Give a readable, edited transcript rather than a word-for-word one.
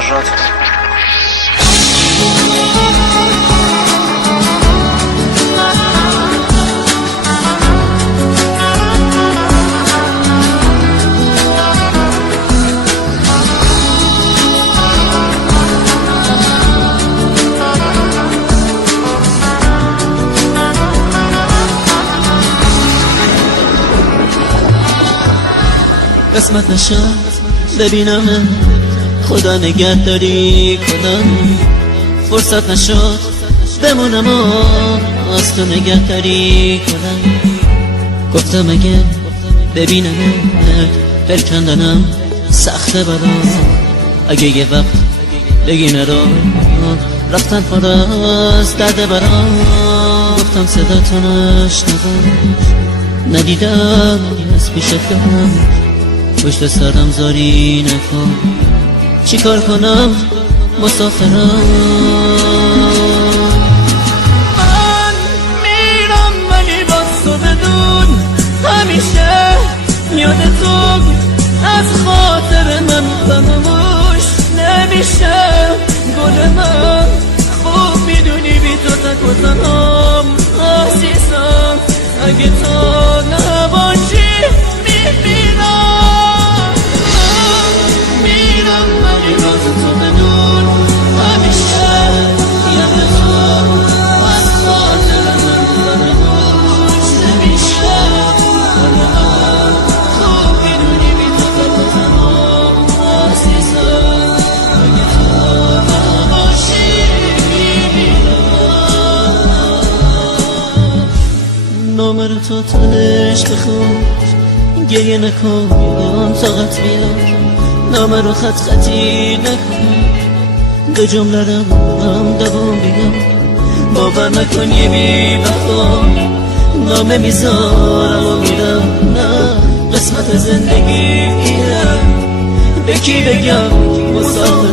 فراد. قسمت نشد ببینم خدا نگهداری کنم، فرصت نشد بمونم از تو نگهداری کنم. گفتم اگه ببینم دل کندنم سخته برام، اگه یه وقت بگی نرو رفتن پر از درد برام. گفتم صدا تو نشنوم، ندیدم از پیشت کنم، پشت سرم زاری نکن، چی کار کنم مسافرم. من میرم ولی باز تو بدون، همیشه یاد تو از خاطر من فراموش نمیشه. گل من خوب میدونی بی تو تک و تنهام عزیزم، اگه تو نباشی میمیرم. نامه رو تو تنش بخون، گریه نکن طاقت بیار، نامه رو خط خطی نکن، دو جمله رو هم دوام بگم، باور نکن یه بی وفا نامه میذارم و میرم. نه قسمت زندگی ایه، به کی بگم مسافر